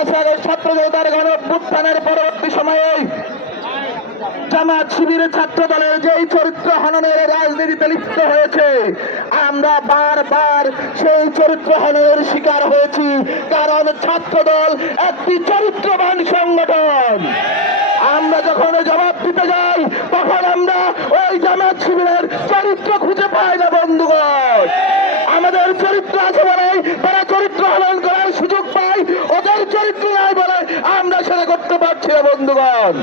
পাঁচ আগস্ট ছাত্র জনতার গণ পরবর্তী সময়ে জামাত শিবিরের ছাত্র দলের যেই চরিত্র হননের রাজনীতিতে লিপ্ত হয়েছে, আমরা বারবার সেই চরিত্র হননের শিকার হয়েছি। কারণ ছাত্র দল একটি চরিত্রবান সংগঠন। আমরা যখন জবাব দিতে যাই, তখন আমরা ওই জামাত শিবিরের চরিত্র খুঁজে পাই না, বন্ধুগণ। আমাদের চরিত্র আছে বলে তারা না বন্ধুগণ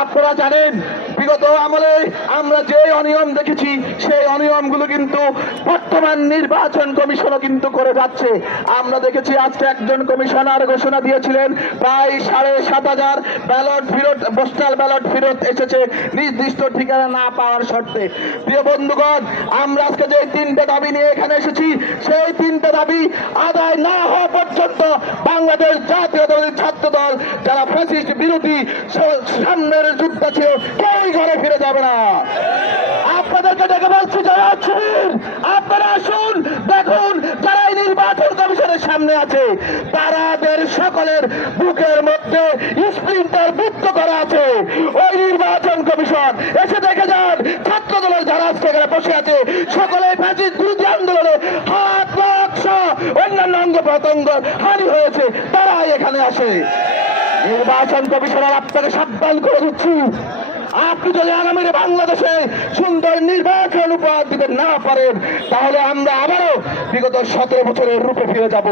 আপনারা জানেন বিগত আমলে আমরা যে অনিয়ম দেখেছি, সেই অনিয়মগুলো কিন্তু বর্তমান নির্বাচন কমিশনও কিন্তু করে যাচ্ছে। আমরা দেখেছি আজকে একজন কমিশনার ঘোষণা দিয়েছিলেন, প্রায় সাড়ে সাত হাজার ব্যালট ফেরত পোস্টাল ব্যালট ফেরত এসেছে নির্দিষ্ট ঠিকানা না পাওয়ার শর্তে। প্রিয় বন্ধুগণ, আমরা আজকে যে তিনটে দাবি নিয়ে এখানে এসেছি, সেই তিনটে দাবি আদায় না হওয়া পর্যন্ত বাংলাদেশ জাতীয়তাবাদী ছাত্র দল যারা ফ্যাসিস্ট বিরোধী সামনের যুদ্ধ ছিল যাবে না। আপনাদেরকে ডেকে বলছি, যারা আছেন, আপনারা আসুন, দেখুন, যারা এই নির্বাচন কমিশনের সামনে আছে তারাদের সকলের বুকের মধ্যে স্প্রিন্টার বৃত্ত করা আছে। ওই নির্বাচন কমিশন, এসে দেখে যান ছাত্র দলের যারা আজকে বসে আছে সকলে ফ্যাসিস্ট বিরোধী আন্দোলনে হাত অন্যান্য অঙ্গ প্রত্যঙ্গ হানি হয়েছে, তারাই এখানে আসে। নির্বাচন কমিশনার আপনাকে সাবধান করে দিচ্ছি। আপনি যদি আগামী বাংলাদেশে সুন্দর নির্বাচন উপহার দিতে না পারেন, তাহলে আমরা আবারও বিগত সতেরো বছরের রূপে ফিরে যাব।